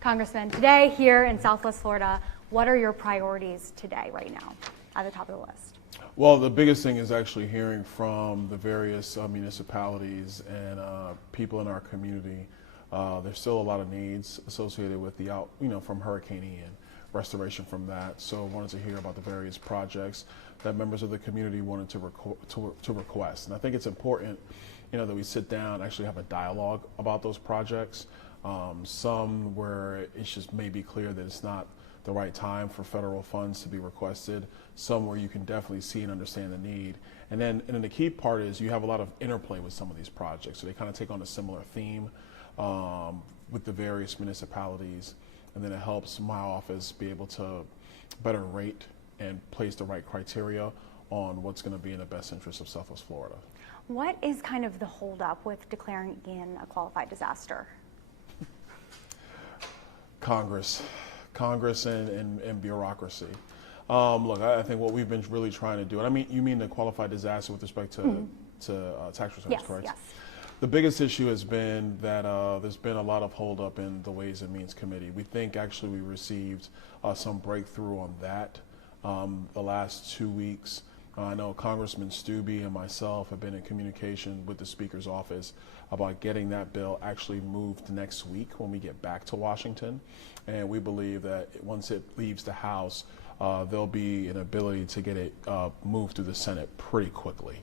Congressman, today here in Southwest Florida, what are your priorities today, right now, at the top of the list? Well, the biggest thing is actually hearing from the various municipalities and people in our community. There's still a lot of needs associated with the from Hurricane Ian, restoration from that. So I wanted to hear about the various projects that members of the community wanted to request. And I think it's important, that we sit down, actually have a dialogue about those projects. Some where it's just maybe clear that it's not the right time for federal funds to be requested, some where you can definitely see and understand the need. And then the key part is you have a lot of interplay with some of these projects. So they kind of take on a similar theme with the various municipalities, and then it helps my office be able to better rate and place the right criteria on what's going to be in the best interest of Southwest Florida. What is kind of the holdup with declaring Ian a qualified disaster? Congress and bureaucracy. Look, I think what we've been really trying to do, and I mean, you mean the qualified disaster with respect to tax returns, yes, correct? Yes. The biggest issue has been that there's been a lot of holdup in the Ways and Means Committee. We think actually we received some breakthrough on that the last 2 weeks. I know Congressman Stubbe and myself have been in communication with the Speaker's office about getting that bill actually moved next week when we get back to Washington. And we believe that once it leaves the House, there'll be an ability to get it moved through the Senate pretty quickly.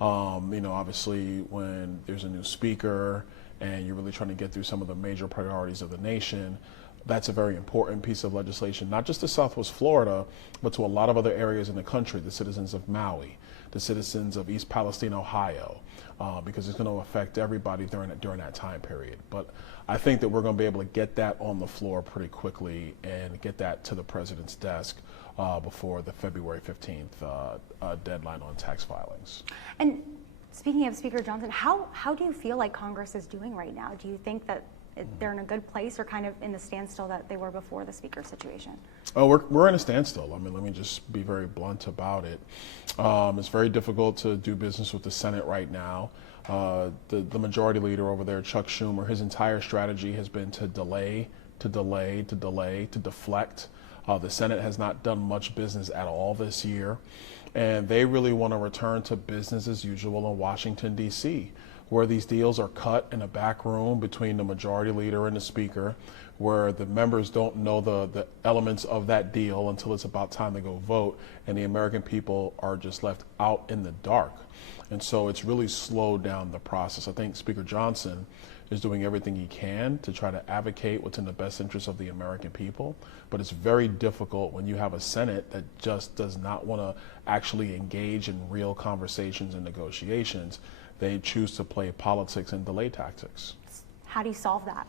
Obviously when there's a new Speaker and you're really trying to get through some of the major priorities of the nation, that's a very important piece of legislation, not just to Southwest Florida, but to a lot of other areas in the country, the citizens of Maui, the citizens of East Palestine, Ohio, because it's going to affect everybody during that time period. But I think that we're going to be able to get that on the floor pretty quickly and get that to the president's desk before the February 15th deadline on tax filings. And speaking of Speaker Johnson, how do you feel like Congress is doing right now? Do you think that they're in a good place, or kind of in the standstill that they were before the Speaker situation? Oh, we're in a standstill. I mean, let me just be very blunt about it. It's very difficult to do business with the Senate right now. The majority leader over there, Chuck Schumer, his entire strategy has been to delay, to deflect. The Senate has not done much business at all this year, and they really want to return to business as usual in Washington, D.C., where these deals are cut in a back room between the majority leader and the Speaker, where the members don't know the elements of that deal until it's about time to go vote, and the American people are just left out in the dark. And so it's really slowed down the process. I think Speaker Johnson is doing everything he can to try to advocate what's in the best interest of the American people, but it's very difficult when you have a Senate that just does not want to actually engage in real conversations and negotiations. They choose to play politics and delay tactics. How do you solve that?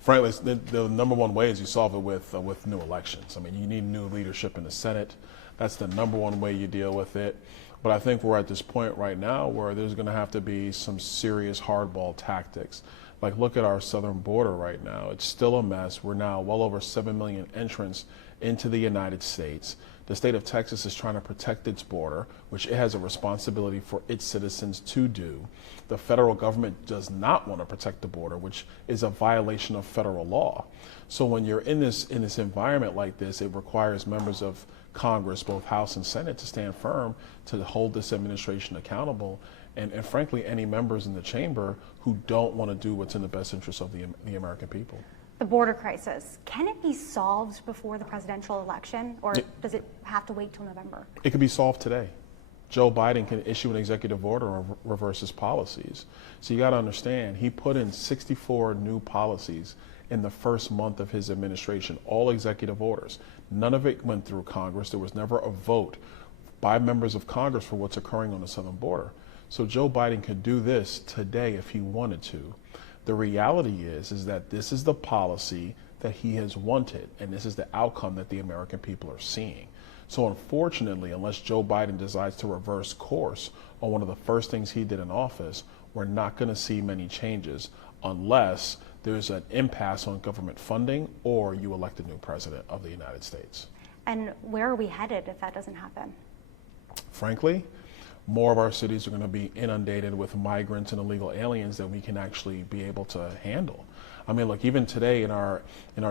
Frankly, the number one way is you solve it with new elections. I mean, you need new leadership in the Senate. That's the number one way you deal with it. But I think we're at this point right now where there's going to have to be some serious hardball tactics. Like, look at our southern border right now. It's still a mess. We're now well over 7 million entrants into the United States. The state of Texas is trying to protect its border, which it has a responsibility for its citizens to do. The federal government does not want to protect the border, which is a violation of federal law. So when you're in this environment like this, it requires members of Congress, both House and Senate, to stand firm to hold this administration accountable, and frankly, any members in the chamber who don't want to do what's in the best interest of the American people. The border crisis, can it be solved before the presidential election, or does it have to wait till November? It could be solved today. Joe Biden can issue an executive order and reverse his policies. So you got to understand, he put in 64 new policies in the first month of his administration, all executive orders. None of it went through Congress. There was never a vote by members of Congress for what's occurring on the southern border. So Joe Biden could do this today if he wanted to. The reality is that this is the policy that he has wanted, and this is the outcome that the American people are seeing. So unfortunately, unless Joe Biden decides to reverse course on one of the first things he did in office, we're not going to see many changes unless there's an impasse on government funding or you elect a new president of the United States. And where are we headed if that doesn't happen? Frankly, more of our cities are going to be inundated with migrants and illegal aliens than we can actually be able to handle. I mean, look, even today in our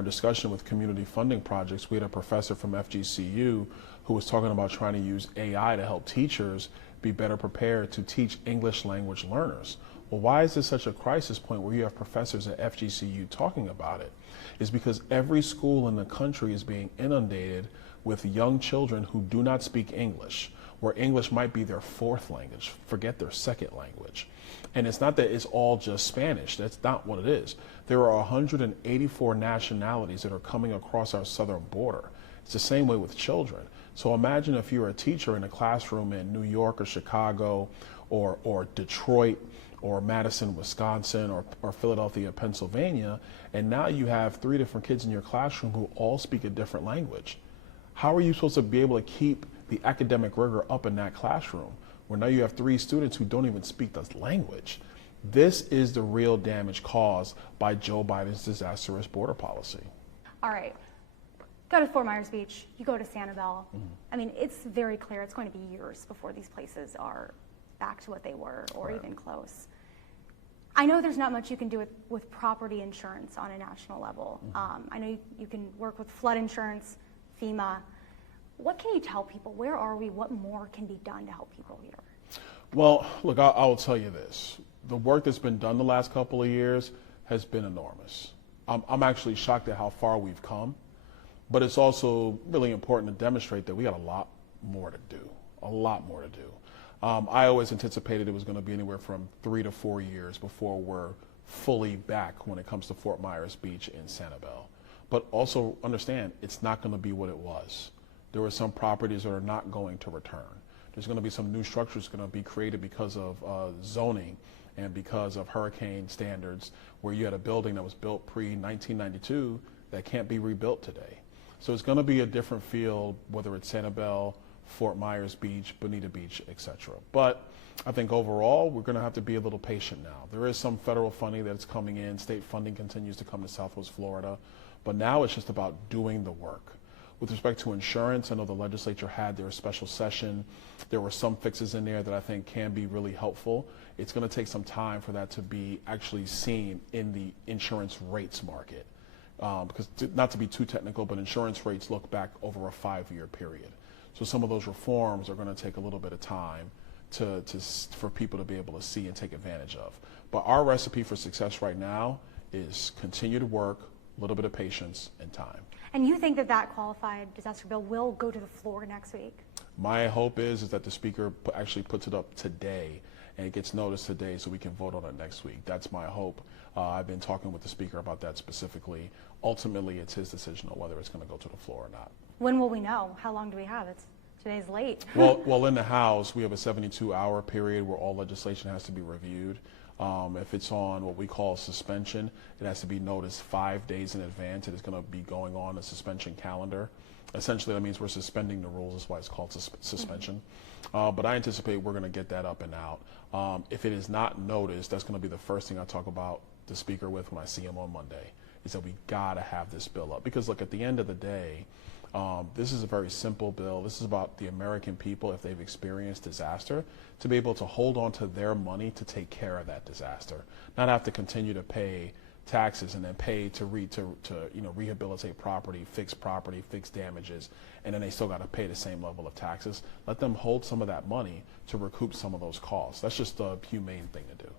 discussion with community funding projects, we had a professor from FGCU who was talking about trying to use AI to help teachers be better prepared to teach English language learners. Well, why is this such a crisis point where you have professors at FGCU talking about it? Is because every school in the country is being inundated with young children who do not speak English, where English might be their fourth language, forget their second language. And it's not that it's all just Spanish. That's not what it is. There are 184 nationalities that are coming across our southern border. It's the same way with children. So imagine if you're a teacher in a classroom in New York or Chicago or Detroit or Madison, Wisconsin, or Philadelphia, Pennsylvania, and now you have 3 different kids in your classroom who all speak a different language. How are you supposed to be able to keep the academic rigor up in that classroom where now you have 3 students who don't even speak the language? This is the real damage caused by Joe Biden's disastrous border policy. All right. Go to Fort Myers Beach, you go to Sanibel. I mean, it's very clear it's going to be years before these places are back to what they were or Right. even close. I know there's not much you can do with property insurance on a national level. I know you can work with flood insurance, FEMA. What can you tell people? Where are we? What more can be done to help people here? Well, look, I will tell you this. The work that's been done the last couple of years has been enormous. I'm actually shocked at how far we've come, but it's also really important to demonstrate that we got a lot more to do, a lot more to do. I always anticipated it was going to be anywhere from 3 to 4 years before we're fully back when it comes to Fort Myers Beach and Sanibel. But also understand, it's not going to be what it was. There are some properties that are not going to return. There's going to be some new structures going to be created because of zoning and because of hurricane standards, where you had a building that was built pre-1992 that can't be rebuilt today. So it's going to be a different feel, whether it's Sanibel, Fort Myers Beach, Bonita Beach, etc. But I think overall, we're going to have to be a little patient now. There is some federal funding that's coming in. State funding continues to come to Southwest Florida. But now it's just about doing the work. With respect to insurance, I know the legislature had their special session. There were some fixes in there that I think can be really helpful. It's going to take some time for that to be actually seen in the insurance rates market. Because not to be too technical, but insurance rates look back over a 5-year period. So some of those reforms are going to take a little bit of time for people to be able to see and take advantage of. But our recipe for success right now is continue to work, a little bit of patience and time. And you think that qualified disaster bill will go to the floor next week? My hope is that the speaker actually puts it up today and it gets noticed today so we can vote on it next week. That's my hope. I've been talking with the speaker about that specifically. Ultimately, it's his decision on whether it's going to go to the floor or not. When will we know? How long do we have? Today's late. Well, in the House, we have a 72-hour period where all legislation has to be reviewed. If it's on what we call suspension, it has to be noticed 5 days in advance. It is going to be going on a suspension calendar. Essentially, that means we're suspending the rules. That's why it's called suspension. But I anticipate we're going to get that up and out. If it is not noticed, that's going to be the first thing I talk about the speaker with when I see him on Monday, is that we got to have this bill up. Because, look, at the end of the day, this is a very simple bill. This is about the American people, if they've experienced disaster, to be able to hold on to their money to take care of that disaster, not have to continue to pay taxes and then pay to rehabilitate property, fix damages, and then they still got to pay the same level of taxes. Let them hold some of that money to recoup some of those costs. That's just a humane thing to do.